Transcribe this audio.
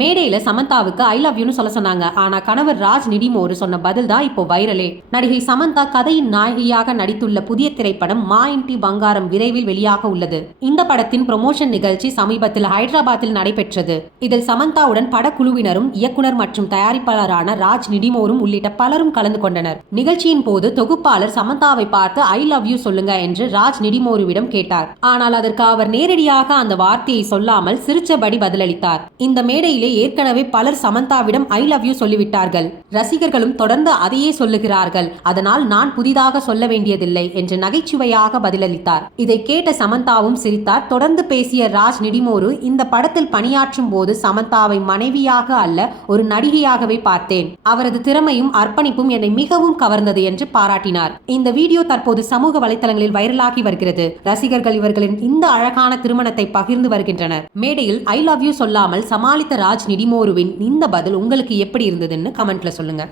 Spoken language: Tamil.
மேடையில சமந்தாவுக்கு ஐ லவ் யூன்னு சொல்ல சொன்னாங்க. ஆனா கணவர் ராஜ் நிடிமோரு சொன்ன பதில் தான் இப்போ வைரலே. நடிகை சமந்தா கதையின் நாயகியாக நடித்துள்ள புதிய திரைப்படம் மா இன்டி பங்காரம் விரைவில் வெளியாக உள்ளது. இந்த படத்தின் ப்ரமோஷன் நிகழ்ச்சி சமீபத்தில் ஹைதராபாத்தில் நடைபெற்றது. இதில் சமந்தாவுடன் படக்குழுவினரும் இயக்குனர் மற்றும் தயாரிப்பாளரான ராஜ் நிடிமோரும் உள்ளிட்ட பலரும் கலந்து கொண்டனர். நிகழ்ச்சியின் போது தொகுப்பாளர் சமந்தாவை பார்த்து ஐ லவ் யூ சொல்லுங்க என்று ராஜ் நிடிமோருவிடம் கேட்டார். ஆனால் அதற்கு அவர் நேரடியாக அந்த வார்த்தையை சொல்லாமல் சிரிச்சபடி பதிலளித்தார். இந்த மேடையிலே ஏற்கனவே பலர் சமந்தாவிடம் ஐ லவ் யூ சொல்லிவிட்டார்கள். ரசிகர்களும் தொடர்ந்து அதையே சொல்லுகிறார்கள். அதனால் நான் புதிதாக சொல்ல வேண்டியதில்லை என்று நகைச்சுவையாக பதிலளித்தார். இதை கேட்ட சமந்தாவும் சிரித்தார். தொடர்ந்து பேசிய ராஜ் நிடிமோரு, இந்த படத்தில் பணியாற்றும் போது சமந்தாவை மனைவியாக அல்ல ஒரு நடிகையாகவே பார்த்தேன். அவரது திறமையும் அர்ப்பணிப்பும் என்னை மிகவும் கவர்ந்தது என்று பாராட்டினார். இந்த வீடியோ தற்போது சமூக வலைதளங்களில் வைரலாகி வருகிறது. ரசிகர்கள் இவர்களின் இந்த அழகான திருமணத்தை பகிர்ந்து வருகின்றனர். மேடையில் ஐ லவ் யூ சொல்லாமல் சமாளித்த ராஜ் நிடிமோருவின் இந்த பதில் உங்களுக்கு எப்படி இருந்ததுன்னு கமெண்ட்ல சொல்லுங்க.